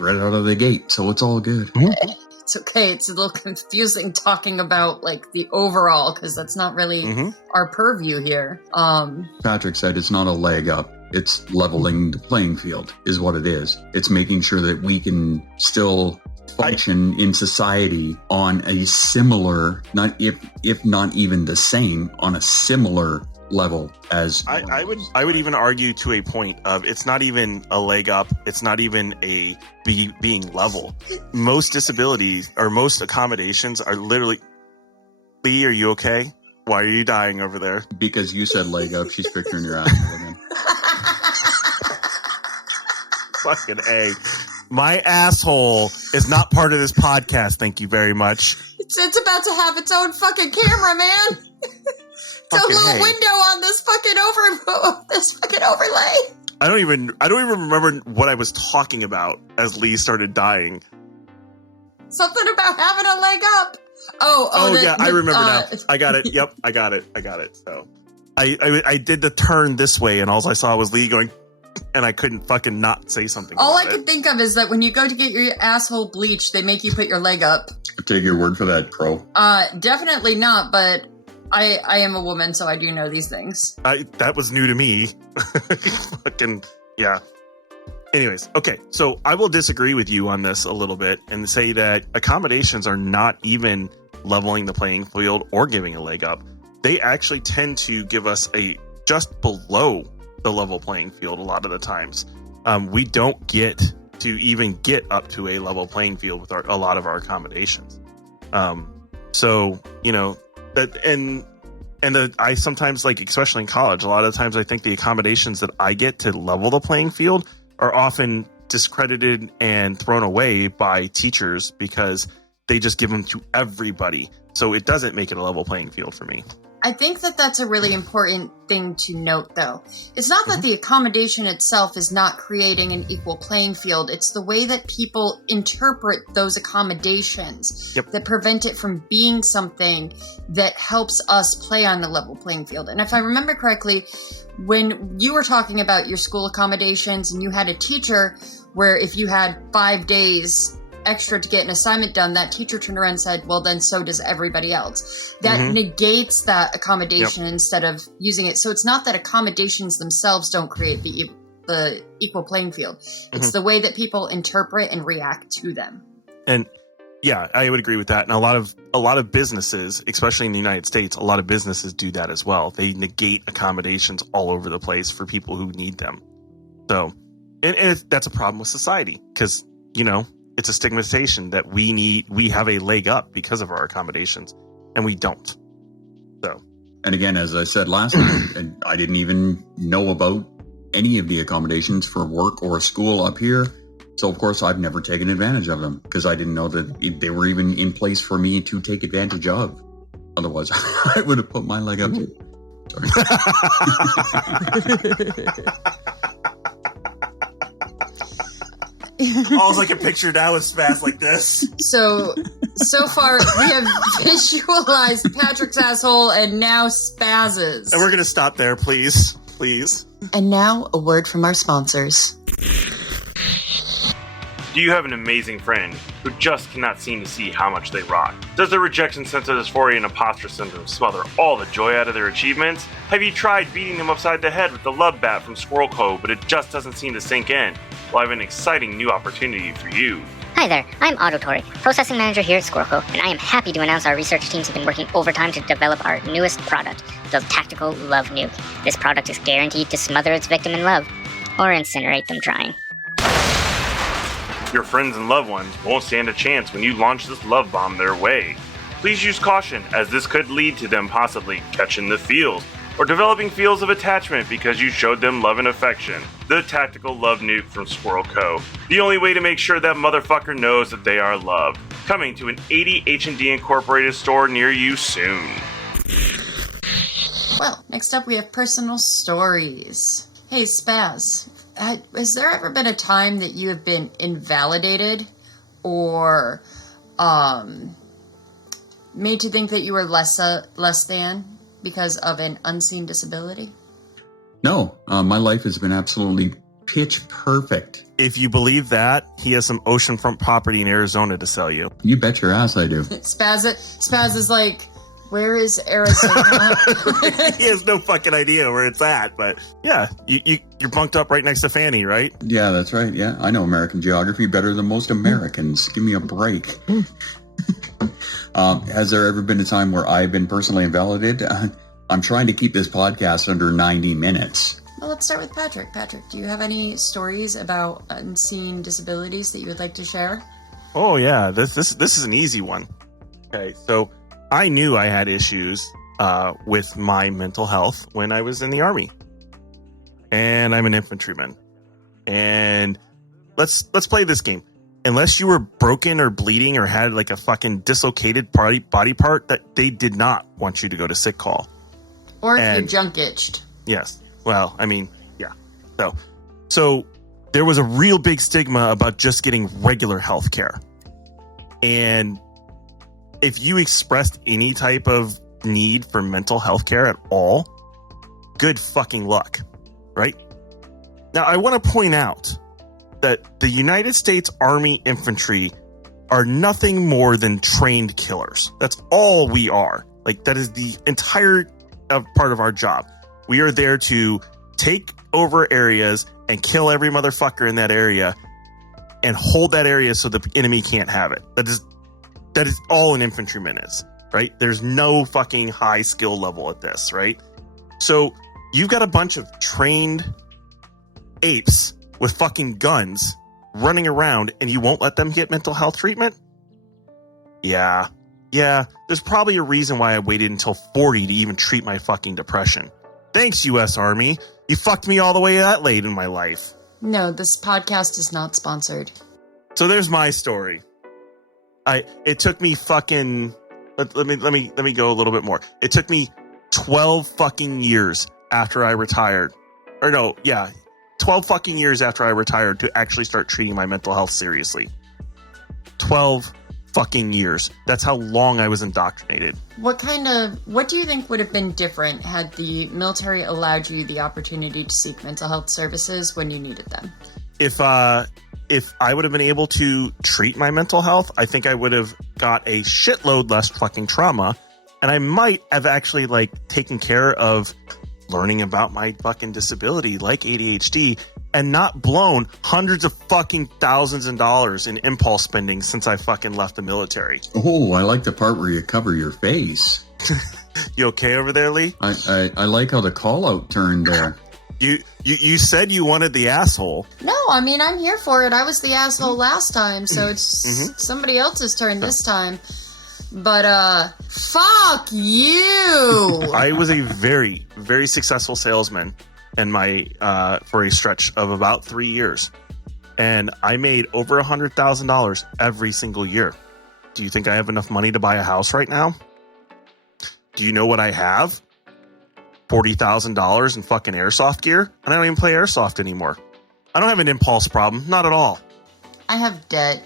right out of the gate, so it's all good. It's okay. It's a little confusing talking about like the overall because that's not really our purview here. Patrick said it's not a leg up. It's leveling the playing field is what it is. It's making sure that we can still function in society on a similar, not if not even the same, on a similar level as I would even argue to a point of it's not even a leg up, it's not even a being level. Most disabilities or most accommodations are literally. Lee, are you okay? Why are you dying over there? Because you said leg up. She's picturing your asshole again. Fucking A. My asshole is not part of this podcast. Thank you very much. It's about to have its own fucking camera, man. It's a little window on this fucking overlay. I don't even remember what I was talking about as Lee started dying. Something about having a leg up. I remember now. I got it. Yep, I got it. So I did the turn this way, and all I saw was Lee going, and I couldn't fucking not say something. All I could think of is that when you go to get your asshole bleached, they make you put your leg up. I'll take your word for that, pro. Definitely not, but I am a woman, so I do know these things. That was new to me. Fucking, yeah. Anyways, okay, so I will disagree with you on this a little bit and say that accommodations are not even leveling the playing field or giving a leg up. They actually tend to give us a just below the level playing field a lot of the times. We don't get to even get up to a level playing field with a lot of our accommodations. So, you know, I sometimes, like, especially in college, a lot of times I think the accommodations that I get to level the playing field are often discredited and thrown away by teachers because they just give them to everybody. So it doesn't make it a level playing field for me. I think that that's a really important thing to note, though. It's not that the accommodation itself is not creating an equal playing field. It's the way that people interpret those accommodations that prevent it from being something that helps us play on a level playing field. And if I remember correctly, when you were talking about your school accommodations and you had a teacher where if you had 5 days extra to get an assignment done, that teacher turned around and said, well, then so does everybody else. That negates that accommodation instead of using it. So it's not that accommodations themselves don't create the equal playing field. It's the way that people interpret and react to them. And yeah, I would agree with that. And a lot of businesses, especially in the United States, a lot of businesses do that as well. They negate accommodations all over the place for people who need them. So, and that's a problem with society because, you know, it's a stigmatization that we have a leg up because of our accommodations, and we don't. So, and again, as I said last time, I didn't even know about any of the accommodations for work or school up here. So, of course, I've never taken advantage of them because I didn't know that they were even in place for me to take advantage of. Otherwise, I would have put my leg up too. Sorry. All I can picture now is Spaz like this. So far, we have visualized Patrick's asshole and now Spaz's. And we're going to stop there, please. Please. And now, a word from our sponsors. Do you have an amazing friend who just cannot seem to see how much they rock? Does their rejection sense of dysphoria and imposter syndrome smother all the joy out of their achievements? Have you tried beating them upside the head with the love bat from Squirrel Co., but it just doesn't seem to sink in? Well, I have an exciting new opportunity for you. Hi there, I'm Autotori, processing manager here at Squirrel Co., and I am happy to announce our research teams have been working overtime to develop our newest product, the Tactical Love Nuke. This product is guaranteed to smother its victim in love, or incinerate them trying. Your friends and loved ones won't stand a chance when you launch this love bomb their way. Please use caution, as this could lead to them possibly catching the feels, or developing feels of attachment because you showed them love and affection. The Tactical Love Nuke from Squirrel Co. The only way to make sure that motherfucker knows that they are loved. Coming to an 80 H&D Incorporated store near you soon. Well, next up we have personal stories. Hey, Spaz. Has there ever been a time that you have been invalidated or made to think that you were less than because of an unseen disability? No, my life has been absolutely pitch perfect. If you believe that, he has some oceanfront property in Arizona to sell you. You bet your ass I do. Spaz is like, where is Arizona? He has no fucking idea where it's at, but yeah, you're bunked up right next to Fanny, right? Yeah, that's right. Yeah, I know American geography better than most Americans. Give me a break. Has there ever been a time where I've been personally invalidated? I'm trying to keep this podcast under 90 minutes. Well, let's start with Patrick. Patrick, do you have any stories about unseen disabilities that you would like to share? Oh yeah, this is an easy one. Okay, so I knew I had issues with my mental health when I was in the Army, and I'm an infantryman. And let's play this game. Unless you were broken or bleeding or had like a fucking dislocated body part, that they did not want you to go to sick call. Or if your junk itched. Yes. Well, I mean, yeah. So there was a real big stigma about just getting regular health care. And if you expressed any type of need for mental health care at all, good fucking luck, right? Now, I want to point out that the United States Army Infantry are nothing more than trained killers. That's all we are. Like, that is the entire part of our job. We are there to take over areas and kill every motherfucker in that area and hold that area so the enemy can't have it. That is all an infantryman is, right? There's no fucking high skill level at this, right? So you've got a bunch of trained apes with fucking guns running around and you won't let them get mental health treatment? Yeah, there's probably a reason why I waited until 40 to even treat my fucking depression. Thanks, U.S. Army. You fucked me all the way that late in my life. No, this podcast is not sponsored. So there's my story. It took me fucking let me go a little bit more. It took me 12 fucking years after I retired. 12 fucking years after I retired to actually start treating my mental health seriously. 12 fucking years. That's how long I was indoctrinated. What do you think would have been different had the military allowed you the opportunity to seek mental health services when you needed them? If I would have been able to treat my mental health, I think I would have got a shitload less fucking trauma, and I might have actually taken care of learning about my fucking disability like ADHD and not blown hundreds of fucking thousands of dollars in impulse spending since I fucking left the military. Oh, I like the part where you cover your face. You okay over there, Lee? I like how the call out turned there. You said you wanted the asshole. No, I mean, I'm here for it. I was the asshole last time, so it's somebody else's turn this time. But, fuck you! I was a very, very successful salesman in my, for a stretch of about 3 years. And I made over $100,000 every single year. Do you think I have enough money to buy a house right now? Do you know what I have? $40,000 in fucking airsoft gear? And I don't even play airsoft anymore. I don't have an impulse problem. Not at all. I have debt.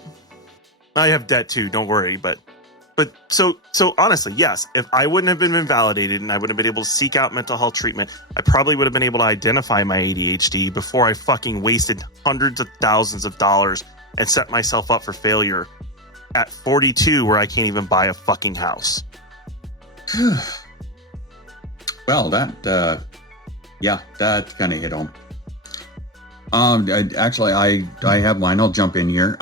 I have debt too. Don't worry. But so honestly, yes, if I wouldn't have been invalidated and I wouldn't have been able to seek out mental health treatment, I probably would have been able to identify my ADHD before I fucking wasted hundreds of thousands of dollars and set myself up for failure at 42 where I can't even buy a fucking house. Well, that kind of hit home. I have mine. I'll jump in here.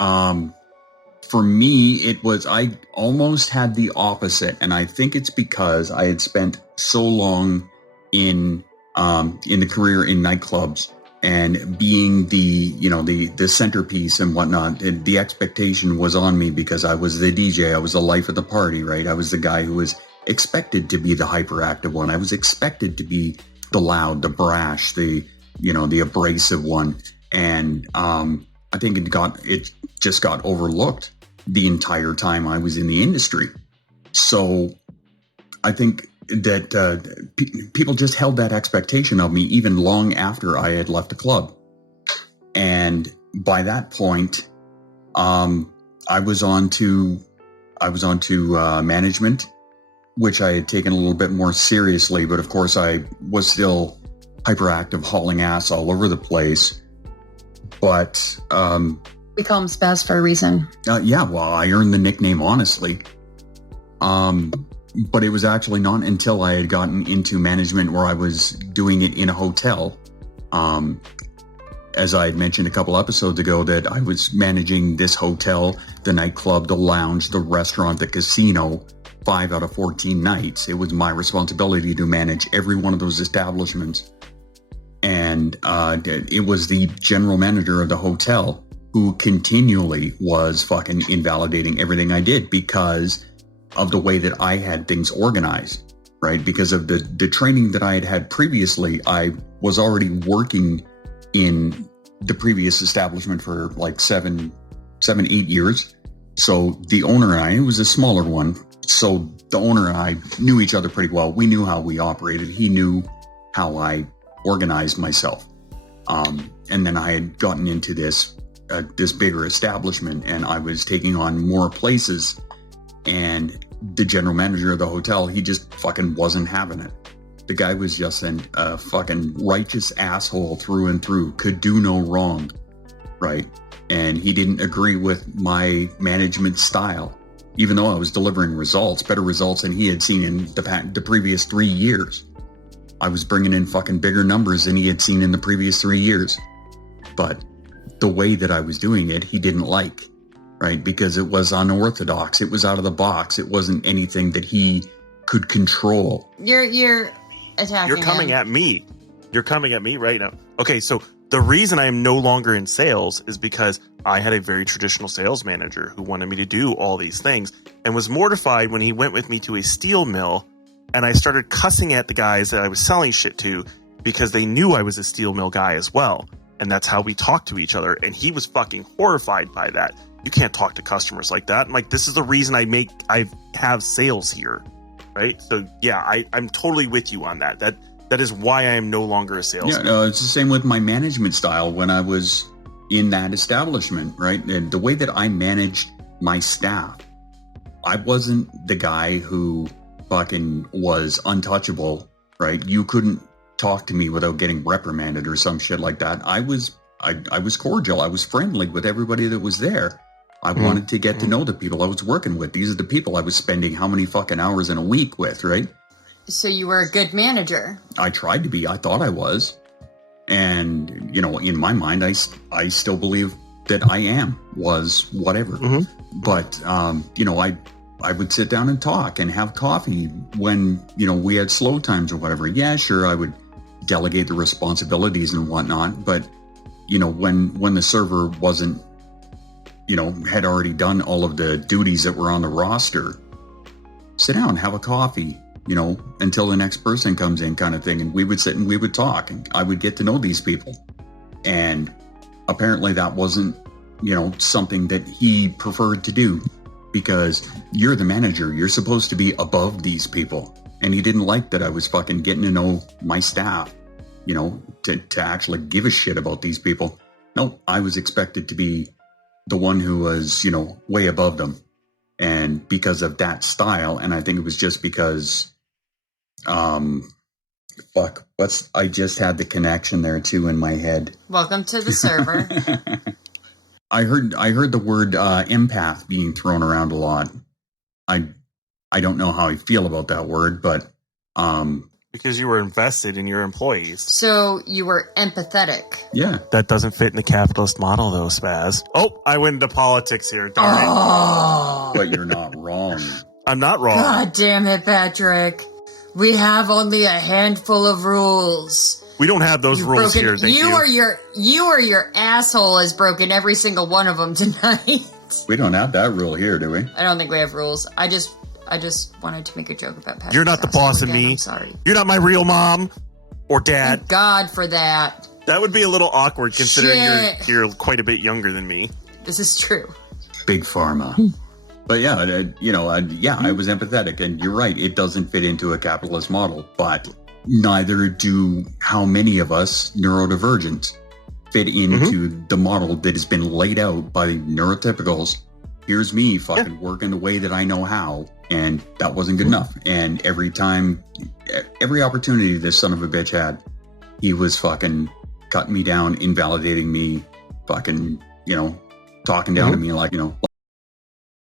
For me, I almost had the opposite, and I think it's because I had spent so long in the career in nightclubs and being the centerpiece and whatnot. The expectation was on me because I was the DJ. I was the life of the party, right? I was the guy who was expected to be the hyperactive one. I was expected to be the loud, the brash, the abrasive one. And I think it just got overlooked the entire time I was in the industry. So I think that people just held that expectation of me even long after I had left the club. And by that point, I was on to management, which I had taken a little bit more seriously. But of course, I was still hyperactive, hauling ass all over the place. But we call him Spaz for a reason. yeah, well, I earned the nickname honestly. But it was actually not until I had gotten into management where I was doing it in a hotel. As I had mentioned a couple episodes ago, that I was managing this hotel, the nightclub, the lounge, the restaurant, the casino, 5 out of 14 nights. It was my responsibility to manage every one of those establishments. And it was the general manager of the hotel who continually was fucking invalidating everything I did because of the way that I had things organized, right? Because of the training that I had had previously. I was already working in the previous establishment for like 7, 8 years. So the owner and I, it was a smaller one. So the owner and I knew each other pretty well. We knew how we operated. He knew how I organized myself. And then I had gotten into this bigger establishment, and I was taking on more places, and the general manager of the hotel, he just fucking wasn't having it. The guy was just a fucking righteous asshole through and through, could do no wrong, right? And he didn't agree with my management style, even though I was delivering results, better results than he had seen in the previous 3 years. I was bringing in fucking bigger numbers than he had seen in the previous 3 years. But the way that I was doing it, he didn't like, right? Because it was unorthodox. It was out of the box. It wasn't anything that he could control. You're attacking You're coming at me. You're coming at me right now. Okay, so the reason I am no longer in sales is because I had a very traditional sales manager who wanted me to do all these things and was mortified when he went with me to a steel mill, and I started cussing at the guys that I was selling shit to because they knew I was a steel mill guy as well. And that's how we talked to each other. And he was fucking horrified by that. You can't talk to customers like that. I'm like, this is the reason I have sales here. Right. So yeah, I'm totally with you on that. That is why I am no longer a salesman. Yeah, it's the same with my management style when I was in that establishment, right? And the way that I managed my staff, I wasn't the guy who fucking was untouchable, right? You couldn't talk to me without getting reprimanded or some shit like that. I was cordial. I was friendly with everybody that was there. I wanted to get to know the people I was working with. These are the people I was spending how many fucking hours in a week with, right? So you were a good manager. I tried to be. I thought I was. And, you know, in my mind, I still believe that I was whatever. But, you know, I would sit down and talk and have coffee when, you know, we had slow times or whatever. Yeah, sure, I would delegate the responsibilities and whatnot. But, you know, when the server wasn't, you know, had already done all of the duties that were on the roster, sit down, have a coffee, you know, until the next person comes in kind of thing. And we would sit and we would talk, and I would get to know these people. And apparently that wasn't, you know, something that he preferred to do, because you're the manager. You're supposed to be above these people. And he didn't like that I was fucking getting to know my staff, you know, to actually give a shit about these people. No, I was expected to be the one who was, you know, way above them. And because of that style, and I think it was just because, I just had the connection there too in my head. Welcome to the server. I heard the word empath being thrown around a lot. I don't know how I feel about that word, but because you were invested in your employees. So you were empathetic. Yeah. That doesn't fit in the capitalist model, though, Spaz. Oh, I went into politics here. Darn it. But you're not wrong. I'm not wrong. God damn it, Patrick. We have only a handful of rules. We don't have those rules here, thank you. You or your asshole has broken every single one of them tonight. We don't have that rule here, do we? I don't think we have rules. I just wanted to make a joke about Patrick. You're not the boss of me. I'm sorry. You're not my real mom or dad. Thank God for that. That would be a little awkward considering you're quite a bit younger than me. This is true. Big pharma. But yeah, I was empathetic, and you're right. It doesn't fit into a capitalist model, but neither do how many of us neurodivergents fit into the model that has been laid out by neurotypicals. Here's me fucking working the way that I know how, and that wasn't good enough. And every opportunity this son of a bitch had, he was fucking cutting me down, invalidating me, fucking, talking down to me like,